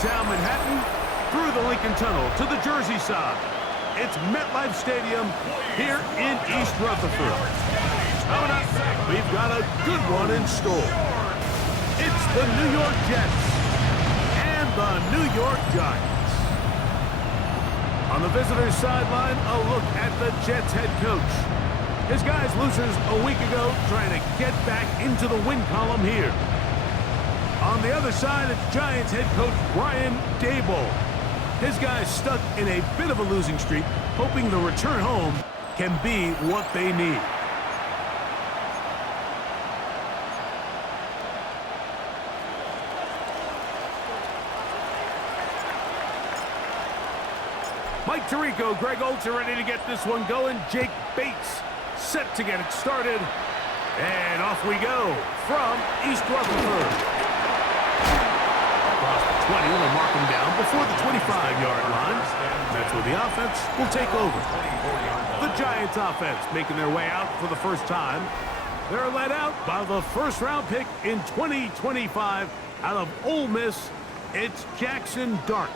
downtown Manhattan, through the Lincoln Tunnel to the Jersey side. It's MetLife Stadium here in East Rutherford. Coming up, we've got a good one in store. It's the New York Jets and the New York Giants. On the visitors' sideline, a look at the Jets head coach. His guys losers a week ago trying to get back into the win column here. On the other side, it's Giants head coach Brian Daboll. His guys stuck in a bit of a losing streak, hoping the return home can be what they need. Mike Tirico, Greg Olds are ready to get this one going. Jake Bates set to get it started. And off we go from East Rutherford. Across the 20, they'll mark him down before the 25-yard line. That's where the offense will take over. The Giants offense making their way out for the first time. They're led out by the first-round pick in 2025 out of Ole Miss. It's Jackson Dart.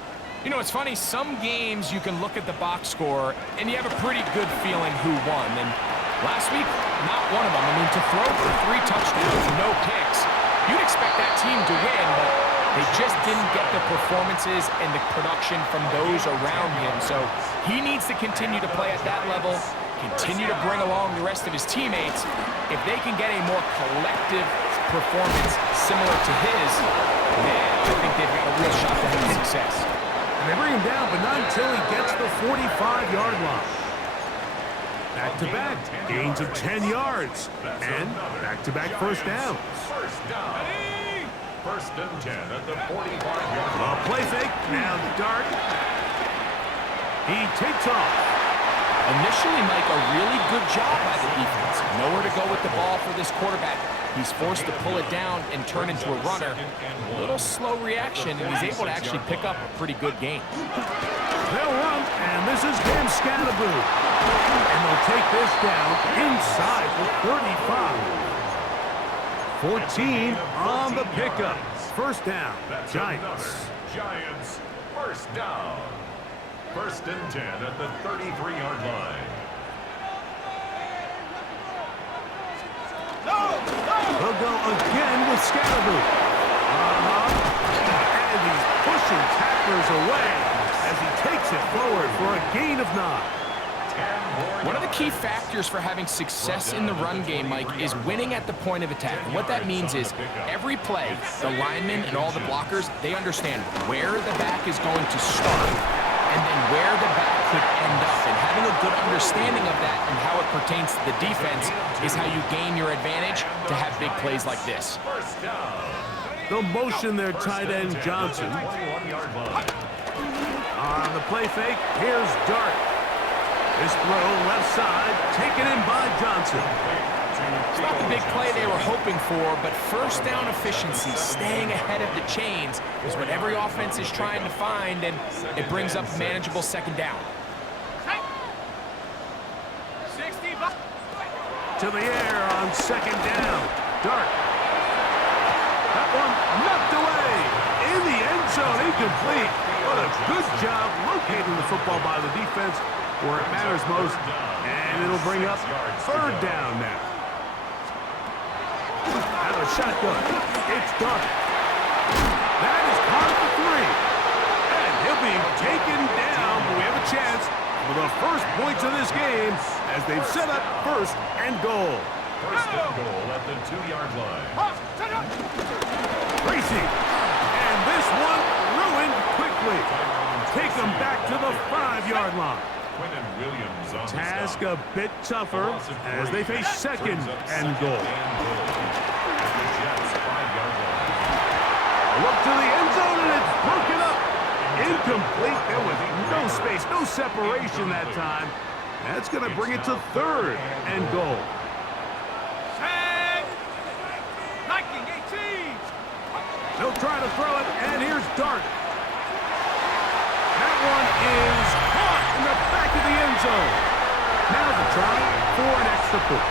You know, it's funny, some games you can look at the box score and you have a pretty good feeling who won. And last week, not one of them. I mean, to throw for 3 touchdowns, no picks, you'd expect that team to win, but they just didn't get the performances and the production from those around him. So he needs to continue to play at that level, continue to bring along the rest of his teammates. If they can get a more collective performance similar to his, then I think they've got a real shot to have success. And they bring him down, but not until he gets the 45-yard line. Back-to-back gains of 10 yards, and back-to-back first downs. First and 10 at the 45-yard line. A play fake, now Dart. He takes off. Initially, Mike, a really good job by the defense. Nowhere to go with the ball for this quarterback. He's forced to pull it down and turn into a runner. A little slow reaction, and he's able to actually pick up a pretty good game. They'll run, and this is Cam Scatterboot. And they'll take this down inside the 35. 14 on the pickup. First down, Giants. Giants, first down. First and 10 at the 33-yard line. They'll go again with Scatterboot. And he's pushing tacklers away as he takes it forward for a gain of 9. One of the key factors for having success in the run game, Mike, is winning at the point of attack. And what that means is every play, the linemen and all the blockers, they understand where the back is going to start and then where the back could end up. And having a good understanding of that and how it pertains to the defense is how you gain your advantage to have big plays like this. They'll motion their tight end Johnson. On the play fake, here's Dart. This throw left side, taken in by Johnson. It's not the big play they were hoping for, but first down efficiency, staying ahead of the chains, is what every offense is trying to find, and it brings up a manageable second down. To the air on second down. Dart. That one knocked away. In the end zone, incomplete. What a good job locating the football by the defense where it matters most. And it'll bring up third down now. Out of the shotgun, it's Dart. That is caught at the 3. And he'll be taken down, but we have a chance for the first points of this game as they've set up first and goal. First and goal at the 2-yard line. Racing. And this one ruined quickly. Take them back to the 5-yard line. Task a bit tougher as they face second and goal. A look to the end zone, and it's broken up. Incomplete. There was no space, no separation that time. That's going to bring it to third and goal. They'll try to throw it, and here's Dart. That one is caught in the back of the end zone. Now the try for an extra point.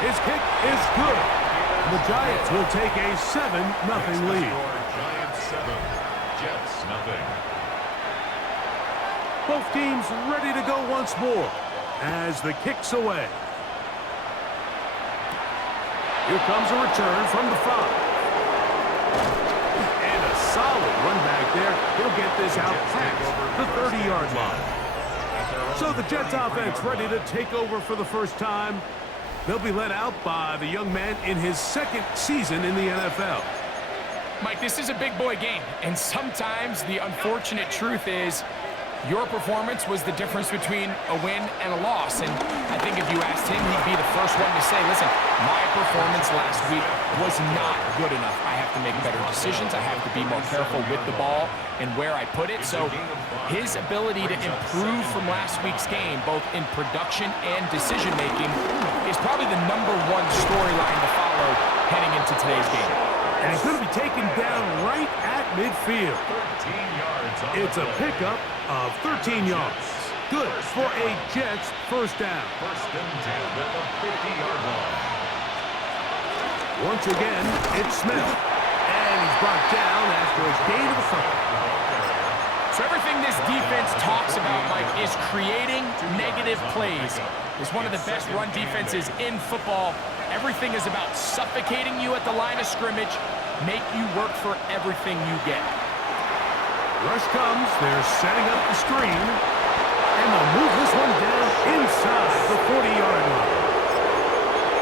His kick is good. The Giants will take a 7-0 lead. Giants 7, Jets 0. Both teams ready to go once more as the kick's away. Here comes a return from the 5. And a solid run back there. He'll get this out past the 30-yard line. So the Jets offense ready to take over for the first time. They'll be led out by the young man in his 2nd season in the NFL. Mike, this is a big boy game, and sometimes the unfortunate truth is your performance was the difference between a win and a loss. And I think if you asked him, he'd be the first one to say, listen, my performance last week was not good enough. I have to make better decisions. I have to be more careful with the ball and where I put it. So his ability to improve from last week's game, both in production and decision-making, is probably the #1 storyline to follow heading into today's game. And he's going to be taken down right at midfield. 13 yards on It's a pickup of 13 yards. Good for a Jets first down. First and 10 at the 50-yard line. Once again, it's Smith. And he's brought down after a gain of a couple. So everything this defense talks about, Mike, is creating negative plays. It's one of the best run defenses in football. Everything is about suffocating you at the line of scrimmage, make you work for everything you get. Rush comes. They're setting up the screen. And they'll move this one down inside the 40-yard line.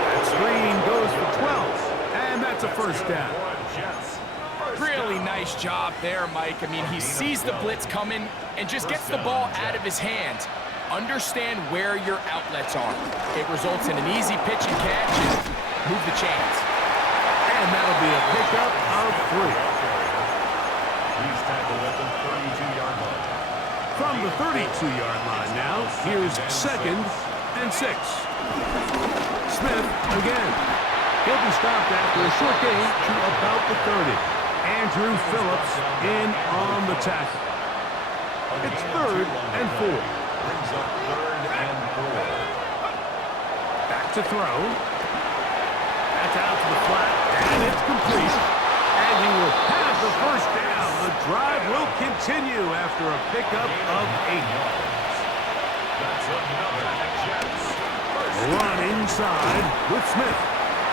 That screen goes for 12. And that's a first down. Really nice job there, Mike. I mean, he sees the blitz coming and just gets the ball out of his hands. Understand where your outlets are. It results in an easy pitch and catch and move the chains. And that'll be a pickup of 3. He's tackled at the 32-yard line. From the 32-yard line now, here's 2nd and 6. Smith again. He'll be stopped after a short gain to about the 30. Andrew Phillips in on the tackle. It's 3rd and 4. Brings up 3rd and 4. Back to throw. That's out to the flat, and it's complete. And he will have the first down. The drive will continue after a pickup of 8. That's another Jets. Run inside with Smith.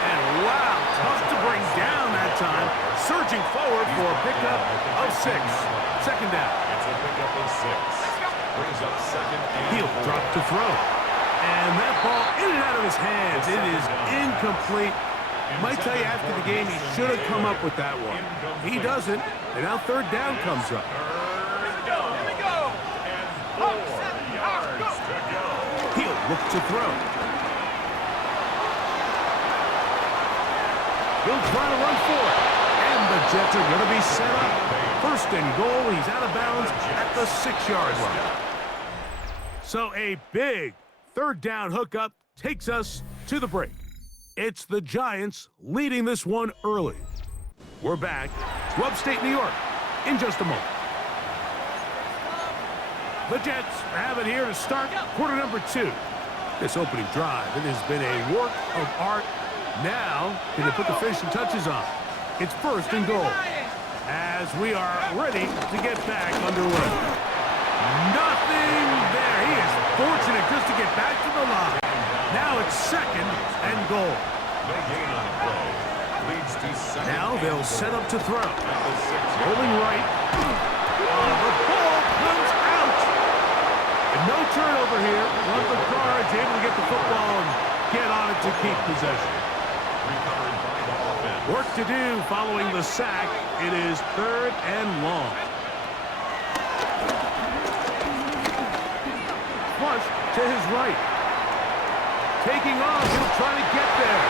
And wow, tough to bring down that time. Surging forward for a pickup of 6. 2nd down. It's a pickup of 6. Brings up 2nd and He'll 4. drop to throw. And that ball in and out of his hands. It is incomplete. Might tell you after the game he should have come up with that one. He doesn't. And now 3rd down comes up. Here we go. And 4 yards to go. He'll look to throw. He'll try to run for it. And the Jets are going to be set up. 1st and goal. He's out of bounds at the 6-yard line. So a big 3rd down hookup takes us to the break. It's the Giants leading this one early. We're back to upstate New York in just a moment. The Jets have it here to start quarter number 2. This opening drive, it has been a work of art. Now, can they put the finishing touches on? It's 1st and goal as we are ready to get back underway. Nothing there. He is fortunate just to get back to the line. Now it's 2nd and goal. No gain on the play. Leads to 2nd. Now they'll set up to throw. At the 6. Rolling right. The ball comes out. And no turnover here. One of the guards able to get the football and get on it to keep possession. Recovered by the offense. Work to do following the sack. It is 3rd and long. Flush to his right. Taking off. He'll try to get there.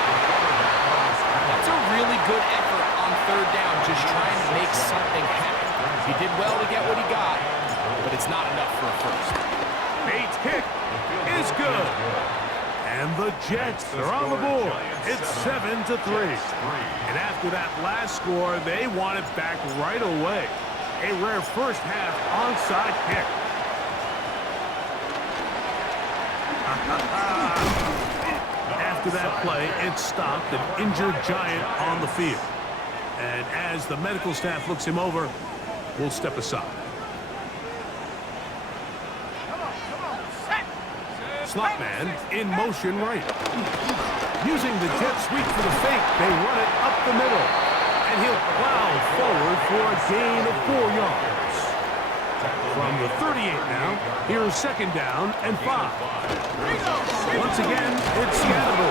That's a really good effort on 3rd down, just trying to make something happen. He did well to get what he got, but it's not enough for a first. Bates' kick is good. And the Jets are on the board. It's 7-3. And after that last score, they want it back right away. A rare first half onside kick. After that play, it stopped an injured Giant on the field. And as the medical staff looks him over, we'll step aside. Slot man in motion right. Using the jet sweep for the fake, they run it up the middle. And he'll plow forward for a gain of 4 yards. From the 38 now, here's second down and 5. Once again, it's Scatterbo.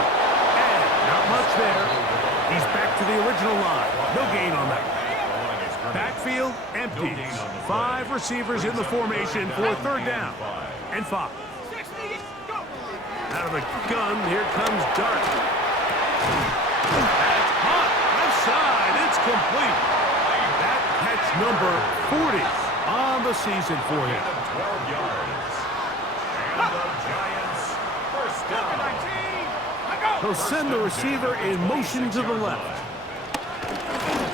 And not much there. He's back to the original line. No gain on that. Backfield empties. 5 receivers in the formation for third down and 5. Out of the gun, here comes Dart. That's hot. Left side, it's complete. That catch number 40 on the season for him. 12 yards. And the Giants first down. He'll send the receiver in motion to the left.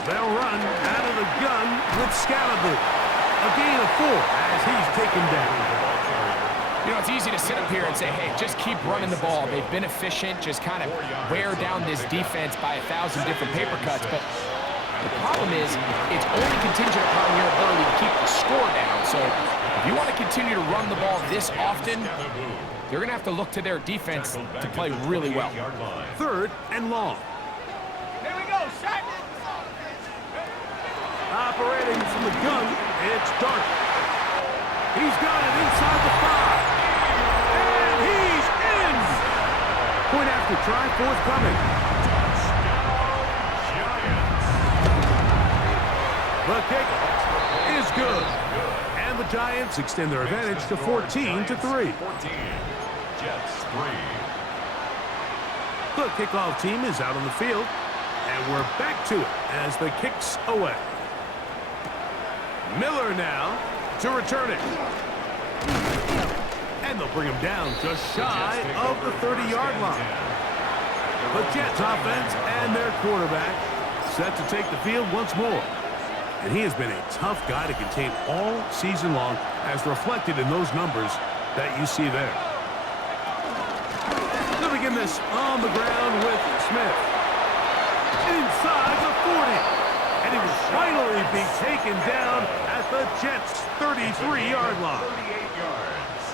They'll run out of the gun with Scalaboo. A gain of 4 as he's taken down. You know, it's easy to sit up here and say, hey, just keep running the ball. They've been efficient, just kind of wear down this defense by 1,000 different paper cuts. But the problem is, it's only contingent upon your ability to keep the score down. So if you want to continue to run the ball this often, they're going to have to look to their defense to play really well. Third and long. Here we go, set. Operating from the gun, it's Dart. He's got it inside the 5. And he's in! Point after try, forthcoming. The kick is good. And the Giants extend their advantage to 14-3. 14. Jets 3. The kickoff team is out on the field. And we're back to it as the kick's away. Miller now to return it. And they'll bring him down just shy of the 30-yard line. The Jets offense and their quarterback set to take the field once more. And he has been a tough guy to contain all season long, as reflected in those numbers that you see there. They'll begin this on the ground with Smith. Inside the 40. And he will finally be taken down at the Jets' 33-yard line. 38 yards.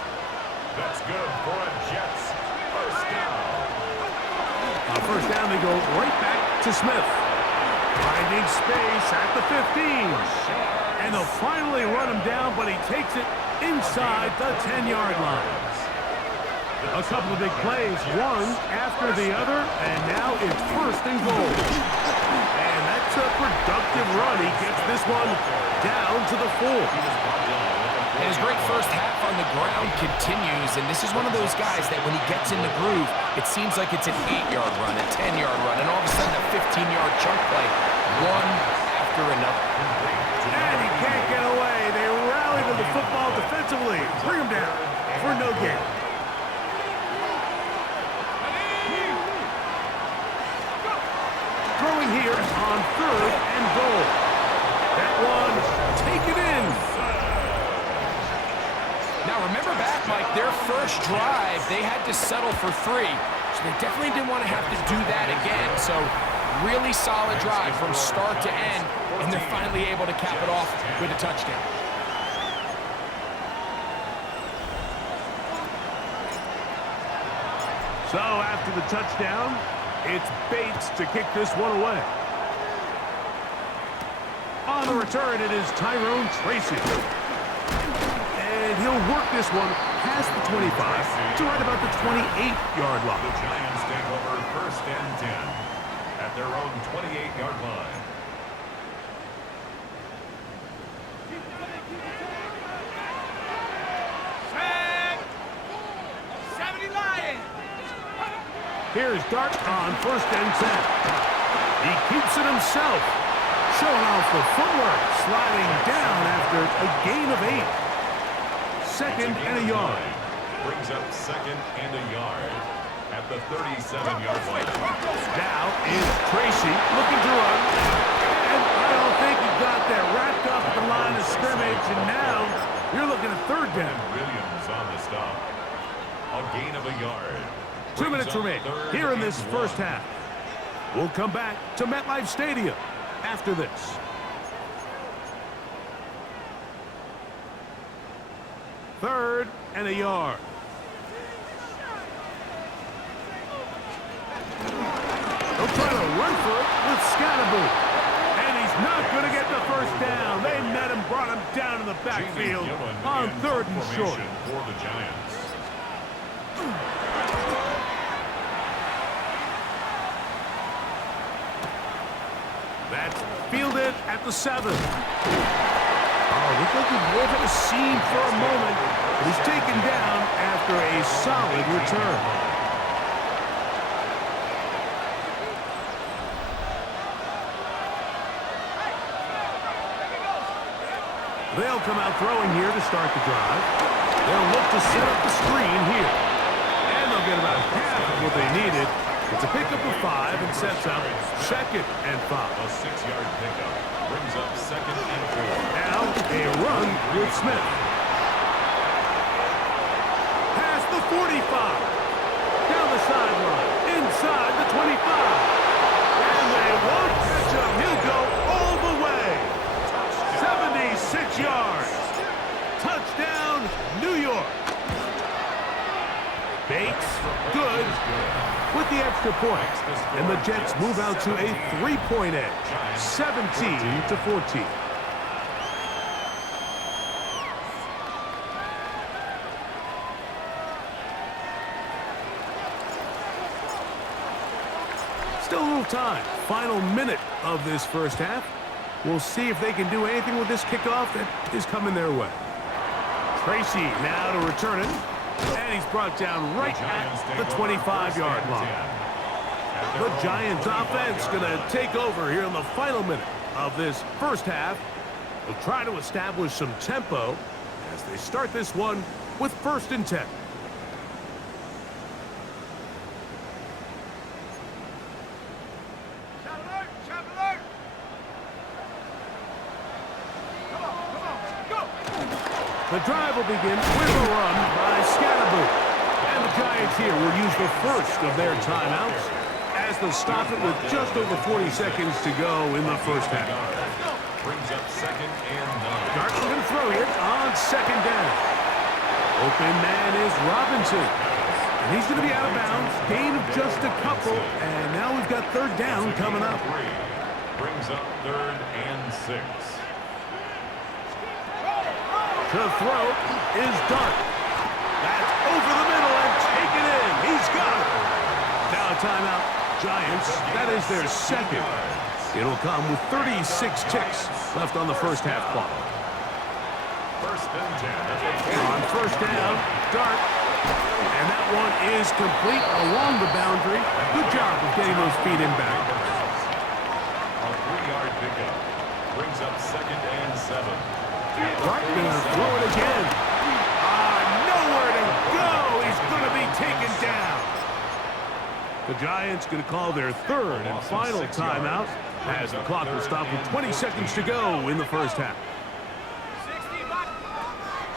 That's good for a Jets first down. On first down, they go right back to Smith. Finding space at the 15. And they'll finally run him down, but he takes it inside the 10-yard line. A couple of big plays, one after the other, and now it's first and goal. And that's a productive run. He gets this one down to the 4. And his great first half on the ground continues, and this is one of those guys that when he gets in the groove, it seems like it's an 8-yard run, a 10-yard run, and all of a sudden a 15-yard chunk play, one after another. And he can't get away. They rally to the football defensively. Bring him down for no gain. Throwing here on third and goal. That one taken in. Now remember back, Mike, their first drive, they had to settle for 3. So they definitely didn't want to have to do that again. So really solid drive from start to end, and they're finally able to cap it off with a touchdown. So after the touchdown, it's Bates to kick this one away. On the return, it is Tyrone Tracy. And he'll work this one past the 25 to right about the 28-yard line. The Giants take over first and 10 at their own 28-yard line. Here's Dart on first and 10. He keeps it himself. Showing off the footwork. Sliding down after a gain of 8. Second and a yard. Brings up second and a yard at the 37-yard line. Now is Tracy looking to run. And I don't think he got that wrapped up at the line of scrimmage. And now you're looking at third down. Williams on the stop. A gain of a yard. 2 minutes remain here in this first half. We'll come back to MetLife Stadium after this. Third and a yard. They'll try to run for it with Scatterboot. And he's not going to get the first down. They met him, brought him down in the backfield on third and short. For the Giants. That's fielded at the 7. Oh, looked like he was at a seam for a moment, but he's taken down after a solid return. They'll come out throwing here to start the drive. They'll look to set up the screen here. And they'll get about half of what they needed. It's a pickup of 5 and sets up 2nd and 5. A 6-yard pickup brings up 2nd and 4. Now a run with Smith. Past the 45. Down the sideline. Inside the 25. And they won't catch him. He'll go all the way. 76 yards. Touchdown, New York. Bates, good, with the extra point. And the Jets move out to a 3-point edge, 17-14. Still a little time. Final minute of this first half. We'll see if they can do anything with this kickoff that is coming their way. Tracy now to return it. And he's brought down right at the 25-yard line. The Giants offense going to take over here in the final minute of this first half. They'll try to establish some tempo as they start this one with 1st and 10. The drive will begin with a run by Scatterboot. And the Giants here will use the first of their timeouts as they'll stop it with just over 40 seconds to go in the first half. Brings up 2nd and 9. Dart's going to throw it on 2nd down. Open man is Robinson. And he's going to be out of bounds. Gain of just a couple. And now we've got 3rd down coming up. Brings up 3rd and 6. To throw is Dart. That's over the middle and taken in. He's got it. Now a timeout. Giants, that is their 2nd. It'll come with 36 ticks left on the first half clock. 1st and 10. On 1st down, Dart. And that one is complete along the boundary. Good job of getting those feet in back. A 3-yard pickup brings up 2nd and 7. Dart gonna throw it again. Nowhere to go. He's gonna be taken down. The Giants gonna call their 3rd and final timeout as the clock will stop with 20 seconds to go in the first half.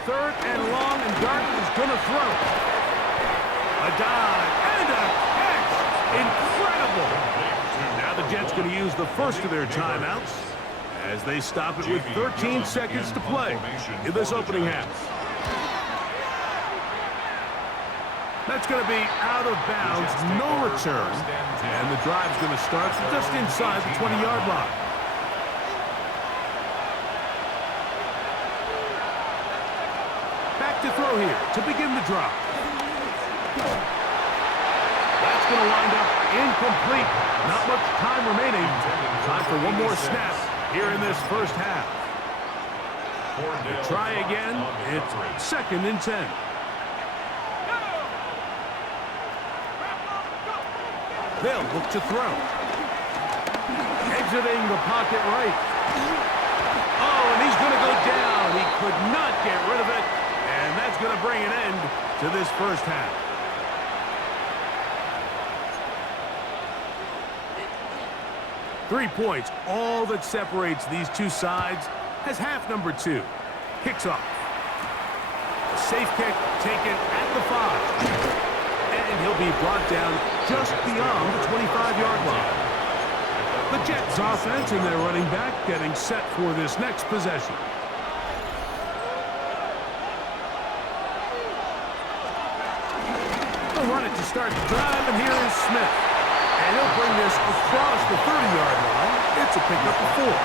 3rd and long, and Dart is gonna throw. A dive and a catch. Incredible. Now the Jets gonna use the first of their timeouts as they stop it with 13 seconds to play in this opening half. That's going to be out of bounds, no return, and the drive's going to start just inside the 20-yard line. Back to throw here to begin the drive. That's going to wind up incomplete. Not much time remaining. Time for one more snap here in this first half. Try again. It's 2nd and 10. They'll look to throw. Exiting the pocket right. Oh, and he's going to go down. He could not get rid of it. And that's going to bring an end to this first half. Three points, all that separates these two sides, as half number 2 kicks off. A safe kick taken at the 5. And he'll be brought down just beyond the 25-yard line. The Jets offense and their running back getting set for this next possession. They'll run it to start the drive, and here is Smith. And he'll bring this across the 30-yard line. It's a pickup of 4.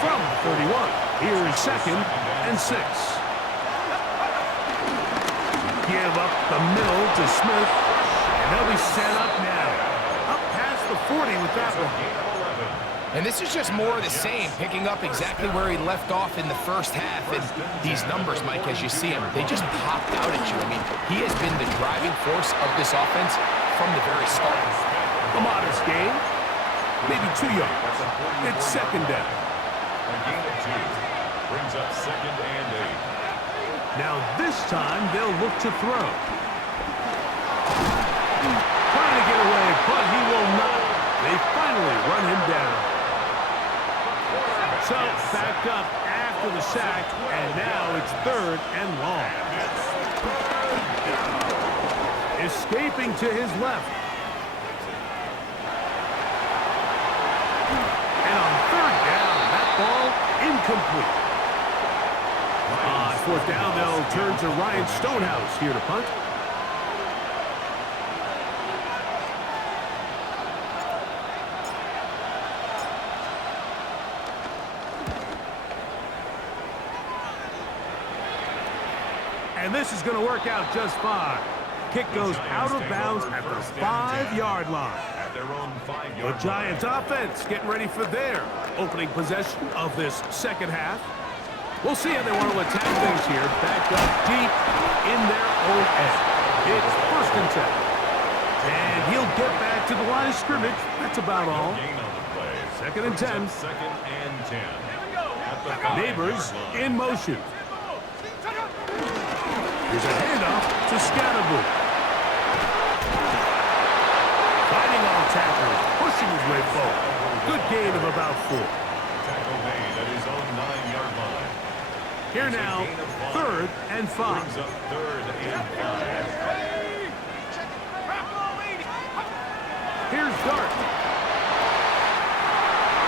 From the 31, here is 2nd and 6. Give up the middle to Smith, and they'll be set up now. Up past the 40 with that one. And this is just more of the same, picking up exactly where he left off in the first half. And these numbers, Mike, as you see them, they just popped out at you. I mean, he has been the driving force of this offense from the very start. A modest gain, maybe 2 yards. It's 2nd down. A gain of 2 brings up 2nd and 8. Now this time they'll look to throw. Trying to get away, but he will not. They finally run him down. So backed up after the sack, and now it's 3rd and long. Escaping to his left. And on 3rd down, that ball incomplete. On 4th down, they'll turn to Ryan Stonehouse here to punt. And this is going to work out just fine. Kick goes out of bounds at the 5-yard line. At their own 5-yard The Giants offense getting ready for their opening possession of this second half. We'll see how they want to attack things here. Backed up deep in their own end. It's 1st and 10. And he'll get back to the line of scrimmage. That's about all. Gain on the play. 2nd and 10. 2nd and 10. At the Neighbors 5-yard line. in motion. Here's a handoff to Scatterboo. Fighting on tackles, pushing his way forward. Good gain of about 4. Tackle made at his own 9-yard line. Here now, 3rd and 5. Brings up 3rd and 5. Here's Dart.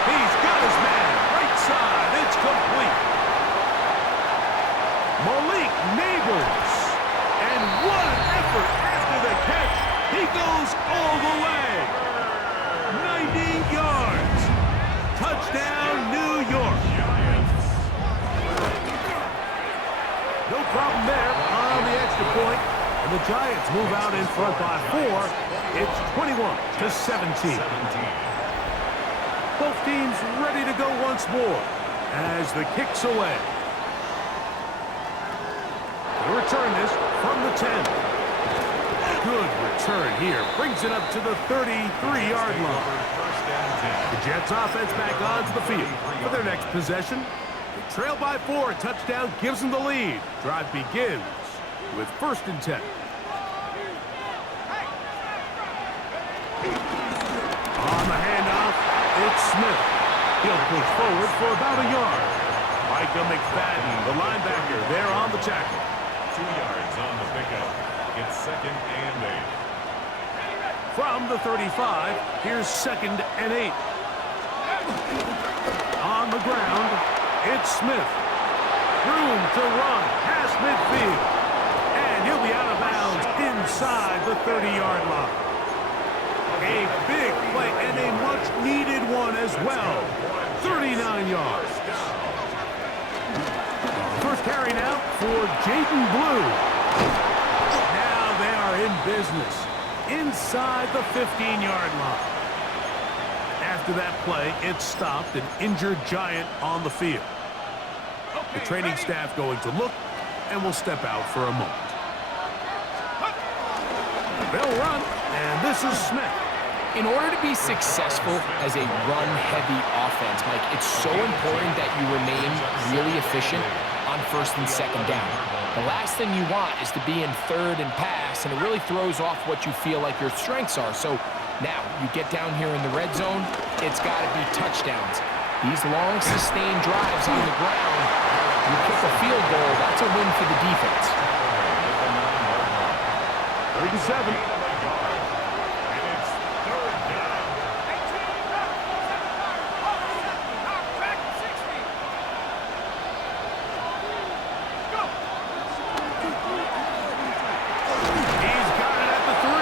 He's got his man. Right side. It's complete. Malik Neighbors. And what an effort after the catch. He goes all the way. 90 yards. Touchdown, New York. No problem there on the extra point. And the Giants move out in front by 4. It's 21-17. Both teams ready to go once more as the kick's away. They return this from the 10. Good return here. Brings it up to the 33-yard line. The Jets offense back onto the field for their next possession. They trail by 4. Touchdown gives them the lead. Drive begins with 1st and 10. On the handoff, it's Smith. He'll push forward for about a yard. Micah McFadden, the linebacker, there on the tackle. 2 yards on the pickup. It's 2nd and 8. From the 35, here's 2nd and 8. On the ground, it's Smith. Room to run past midfield. And he'll be out of bounds inside the 30-yard line. A big play and a much-needed one as well. 39 yards. First carry now for Jaden Blue. Now they are in business inside the 15-yard line. After that play, it stopped an injured Giant on the field. The training staff going to look and will step out for a moment. They'll run, and this is Smith. In order to be successful as a run-heavy offense, Mike, it's so important that you remain really efficient on 1st and 2nd down. The last thing you want is to be in 3rd and pass, and it really throws off what you feel like your strengths are. So now you get down here in the red zone, it's got to be touchdowns. These long, sustained drives on the ground, you kick a field goal, that's a win for the defense. 3rd 3rd and 7. And it's third down. He's got it at the 3.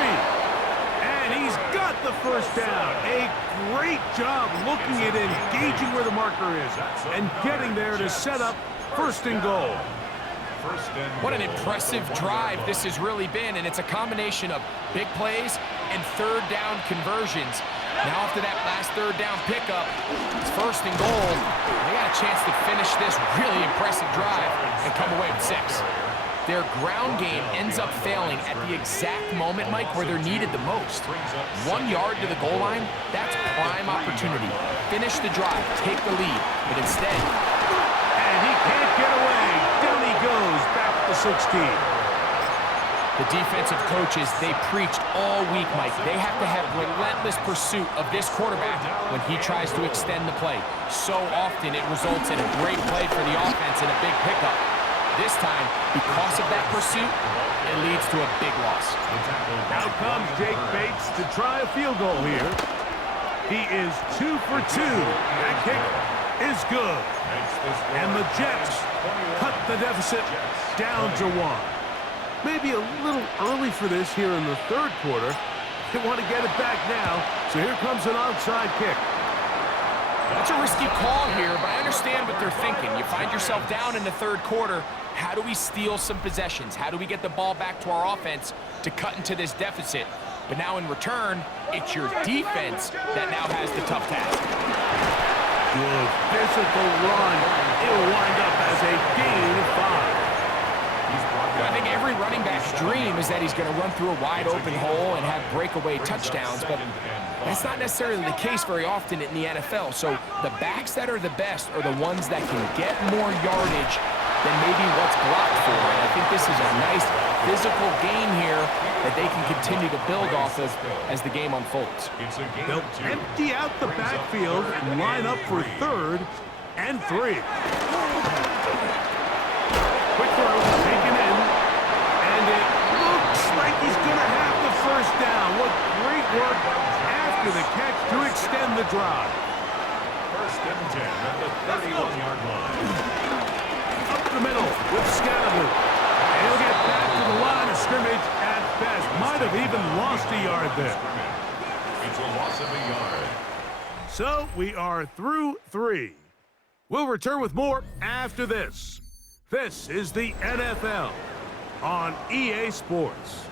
And he's got the first down. A great job looking at engaging where the marker is and getting there to set up 1st and goal. What an impressive drive this has really been, and it's a combination of big plays and 3rd down conversions. Now after that last 3rd down pickup, it's 1st and goal. They got a chance to finish this really impressive drive and come away with 6. Their ground game ends up failing at the exact moment, Mike, where they're needed the most. 1 yard to the goal line, that's prime opportunity. Finish the drive, take the lead, but instead... And he can't get away. Down he goes, back to the 16. The defensive coaches, they preached all week, Mike. They have to have relentless pursuit of this quarterback when he tries to extend the play. So often it results in a great play for the offense and a big pickup. This time, because of that pursuit, it leads to a big loss. Out comes Jake Bates to try a field goal here. He is 2 for 2. That kick is good. And the Jets cut the deficit down to 1. Maybe a little early for this here in the 3rd quarter. They want to get it back now, so here comes an onside kick. That's a risky call here, but I understand what they're thinking. You find yourself down in the 3rd quarter. How do we steal some possessions? How do we get the ball back to our offense to cut into this deficit? But now in return, it's your defense that now has the tough task. Good physical run. It'll wind up as a gain of 5. I think every running back's dream is that he's going to run through a wide open hole and have breakaway touchdowns, but that's not necessarily the case very often in the NFL. So the backs that are the best are the ones that can get more yardage than maybe what's blocked for. And I think this is a nice physical gain here that they can continue to build off of as the game unfolds. They'll empty out the backfield and line up for 3rd and 3. Quick throw, taken in, and it looks like he's going to have the first down. What great work after the catch to extend the drive. 1st and 10 at the 31-yard line. Up the middle with Scatterwood. And he'll get back to the line of scrimmage at best. Might have even lost a yard there. It's a loss of a yard. So we are through 3. We'll return with more after this. This is the NFL on EA Sports.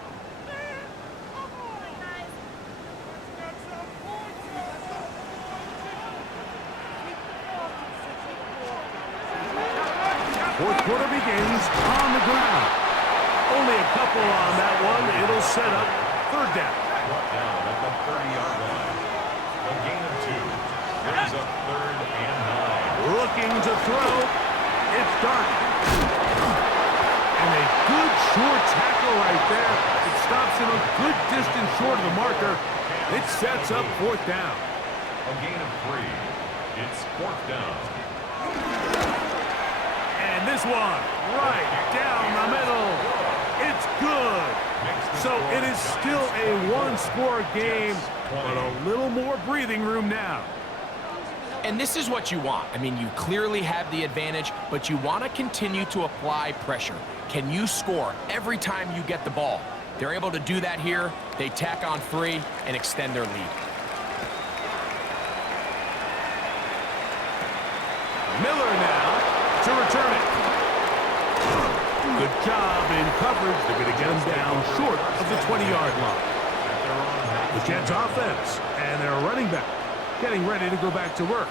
Fourth quarter begins on the ground. Only a couple on that one. It'll set up 3rd down. Brought down at the 30-yard line. A gain of 2. Brings up 3rd and 9. Looking to throw. It's Dark. And a good short tackle right there. It stops him a good distance short of the marker. It sets up 4th down. A gain of 3. It's 4th down. And this one, right down the middle. It's good. So it is still a 1-score game, but a little more breathing room now. And this is what you want. I mean, you clearly have the advantage, but you want to continue to apply pressure. Can you score every time you get the ball? They're able to do that here. They tack on 3 and extend their lead. Miller now to return it. Good job in coverage. They're going to get him down short of the 20-yard line. The Jets offense and their running back getting ready to go back to work.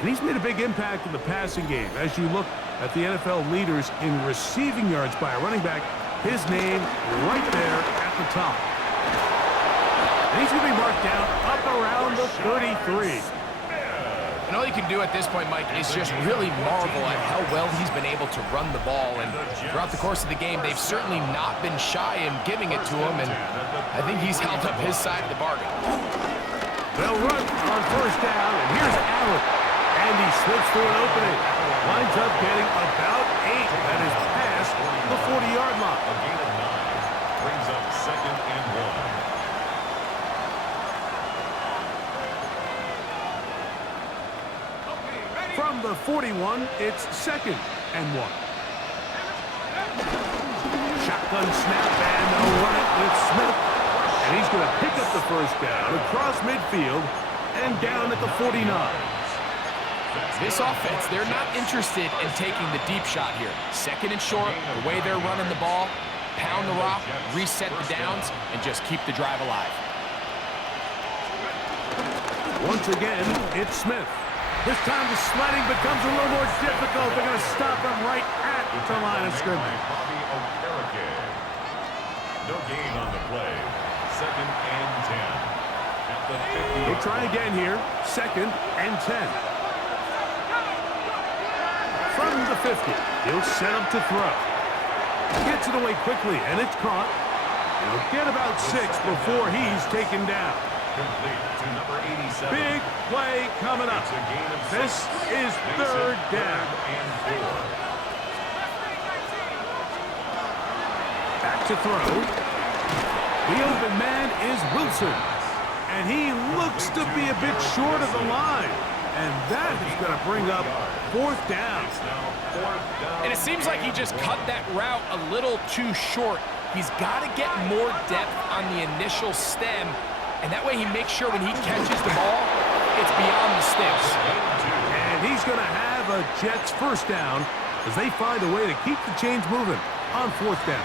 And he's made a big impact in the passing game. As you look at the NFL leaders in receiving yards by a running back, his name right there at the top. And he's going to be marked down up around the 33. And all you can do at this point, Mike, is just really marvel at how well he's been able to run the ball. And throughout the course of the game, they've certainly not been shy in giving it to him. And I think he's held up his side of the bargain. They'll run on 1st down, and here's Allen. And he slips through an opening. Winds up getting about 8. That is past the 40-yard line. A gain of 9. Brings up second and 1. From the 41, it's second and 1. Shotgun snap, and they'll run it with Smith. And he's going to pick up the first down across midfield and down at the 49. This offense, they're not interested in taking the deep shot here. Second and short, the way they're running the ball, pound the rock, reset the downs, and just keep the drive alive. Once again, it's Smith. This time the sledding becomes a little more difficult. They're going to stop him right at the line of scrimmage. No gain on the play. Second and 10. At the 50. He'll try again here. Second and 10. From the 50, he'll set up to throw. Gets it away quickly, and it's caught. He'll get about 6 before he's taken down. Complete to number 87. Big play coming up. It's a gain of 6. This is third down. And 4. Back to throw. The open man is Wilson. And he looks to be a bit short of the line. And that is going to bring up fourth down. And it seems like he just cut that route a little too short. He's got to get more depth on the initial stem. And that way he makes sure when he catches the ball, it's beyond the sticks. And he's going to have a Jets first down as they find a way to keep the chains moving on fourth down.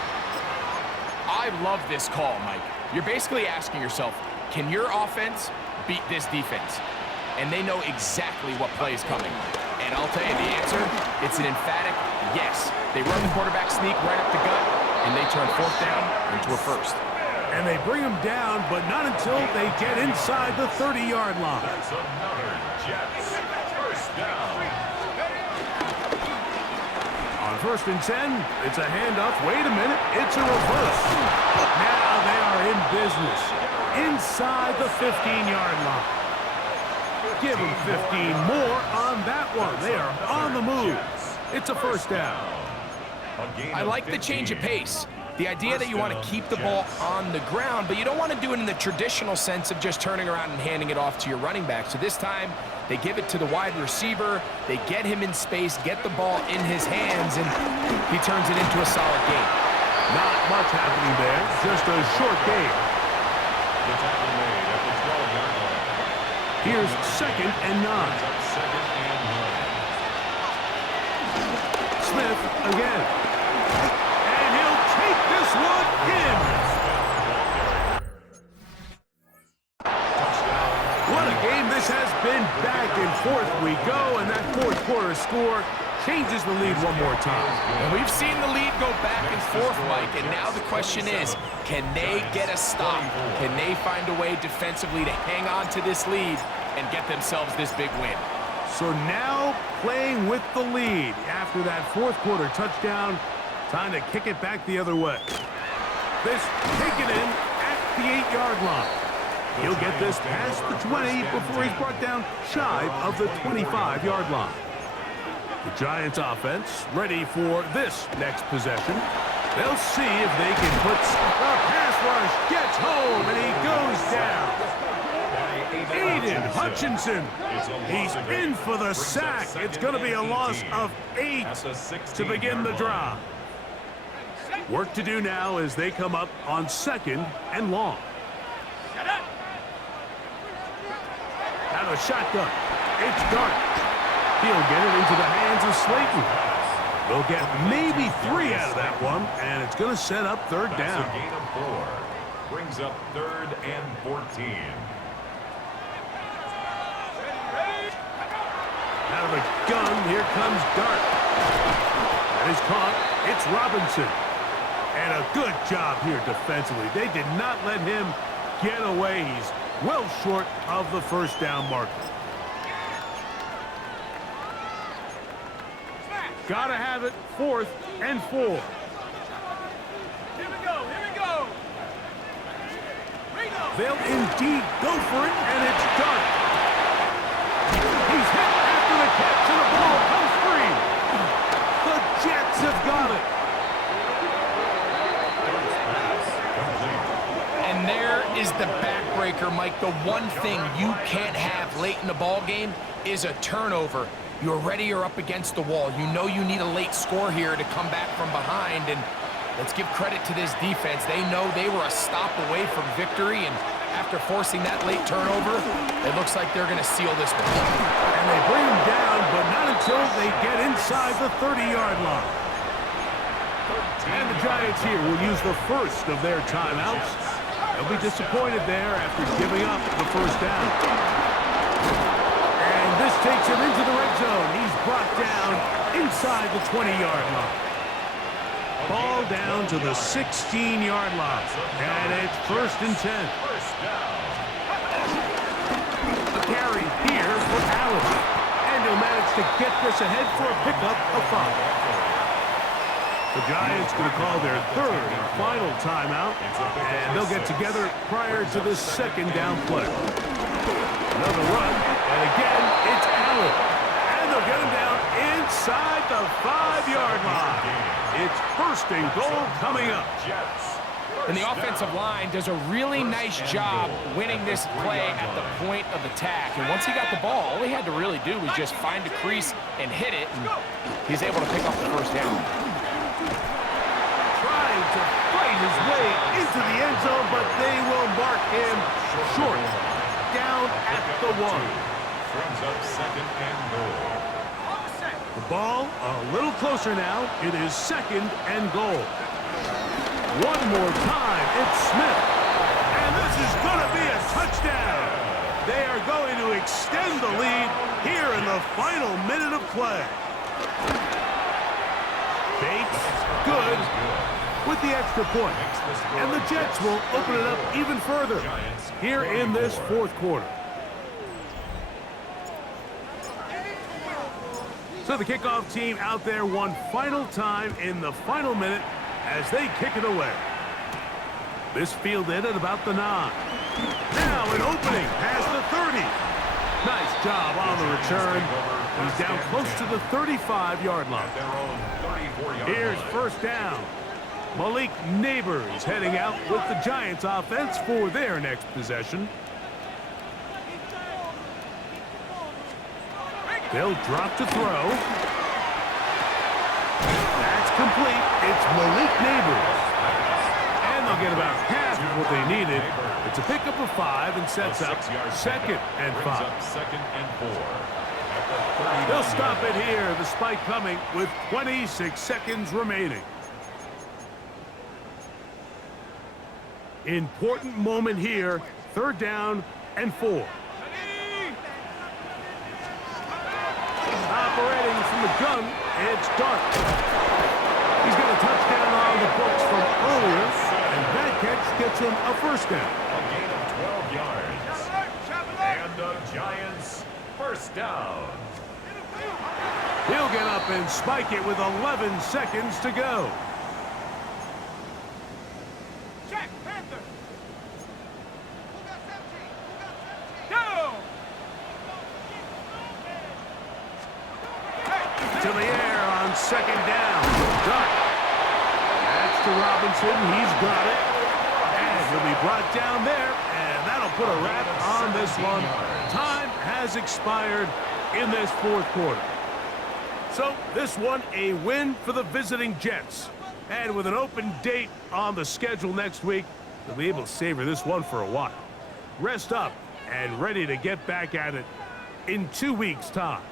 I love this call, Mike. You're basically asking yourself, can your offense beat this defense? And they know exactly what play is coming. And I'll tell you the answer, it's an emphatic yes. They run the quarterback sneak right up the gut, and they turn fourth down into a first. And they bring him down, but not until they get inside the 30-yard line. That's another Jets first down. On first and 10, it's a handoff. Wait a minute, it's a reverse. Now they are in business inside the 15-yard line. Give them 15 more on that one. They are on the move. It's a first down. I like the change of pace. The idea that you want to keep the ball on the ground, but you don't want to do it in the traditional sense of just turning around and handing it off to your running back. So this time, they give it to the wide receiver, they get him in space, get the ball in his hands, and he turns it into a solid gain. Not much happening there, just a short gain. The tackle made at the 12-yard line. Here's second and 9. Second and 9. Smith again. And he'll take this one in. What a game this has been. Back and forth we go, and that fourth quarter score changes the lead one more time. And we've seen the lead go back and forth, Mike, and now the question is, can they get a stop? Can they find a way defensively to hang on to this lead and get themselves this big win? So now playing with the lead after that fourth quarter touchdown, time to kick it back the other way. This taken in at the 8-yard line. He'll get this past the 20 before he's brought down shy of the 25-yard line. The Giants offense ready for this next possession. They'll see if they can put the pass rush gets home, and he goes down. Aiden Hutchinson, he's in for the sack. It's going to be a loss of 8 to begin the drive. Work to do now as they come up on second and long. Out of the shotgun, it's Dart. He'll get it into the hands of Slayton. They'll get maybe 3 out of that one, and it's going to set up third down. That's a gain of 4. Brings up third and 14. Out of the gun, here comes Dart. That is caught. It's Robinson. And a good job here defensively. They did not let him get away. He's well short of the first down marker. Gotta have it, 4th and 4. Here we go, here we go. They'll indeed go for it, and it's Dart. He's hit after the catch, and the ball comes free. The Jets have got it. Complete. is the backbreaker, Mike. The one thing you can't have late in the ball game is a turnover. You're ready or up against the wall. You know you need a late score here to come back from behind, and let's give credit to this defense. They know they were a stop away from victory, and after forcing that late turnover, it looks like they're going to seal this one. And they bring him down, but not until they get inside the 30-yard line. And the Giants here will use the first of their timeouts. They'll be disappointed there after giving up the first down. And this takes him into the red zone. He's brought down inside the 20-yard line. Ball down to the 16-yard line. And it's 1st and 10. A carry here for Allen. And he'll manage to get this ahead for a pickup of 5. The Giants going to call their 3rd and final timeout, and they'll get together prior to the 2nd down play. Another run, and again, it's Allen. And they'll get him down inside the 5-yard line. It's 1st and goal coming up. And the offensive line does a really nice job winning this play at the point of attack. And once he got the ball, all he had to really do was just find a crease and hit it, and he's able to pick up the 1st down. Trying to fight his way into the end zone, but they will mark him short. Down at the 1. Brings up 2nd and goal. The ball a little closer now. It is 2nd and goal. One more time, it's Smith. And this is going to be a touchdown. They are going to extend the lead here in the final minute of play. Bates, good, with the extra point. And the Jets will open it up even further here in this 4th quarter. So the kickoff team out there one final time in the final minute as they kick it away. This fielded at about the 9. Now an opening past the 30. Nice job on the return. He's down close to the 35-yard line. Here's 1st down. Malik Neighbors heading out with the Giants offense for their next possession. They'll drop to throw. That's complete. It's Malik Neighbors. And they'll get about half of what they needed. It's a pickup of 5 and sets up 2nd and 5. 2nd and 4. They'll stop it here. The spike coming with 26 seconds remaining. Important moment here. 3rd down and 4. Operating from the gun, it's Dart. He's got a touchdown on the books from earlier, and that catch gets him a 1st down. A gain of 12 yards. And the Giants 1st down. He'll get up and spike it with 11 seconds to go. Check, Panther. Go! To the air on 2nd down. Dart. That's to Robinson. He's got it. And he'll be brought down there, and that'll put a wrap on this one. Time has expired in this 4th quarter. So this one a win for the visiting Jets. And with an open date on the schedule next week, they'll be able to savor this one for a while. Rest up and ready to get back at it in 2 weeks' time.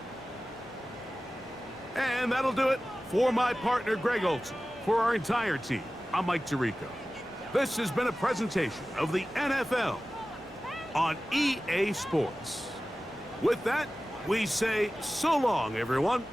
And that'll do it for my partner, Greg Olson. For our entire team, I'm Mike Tirico. This has been a presentation of the NFL on EA Sports. With that, we say so long, everyone.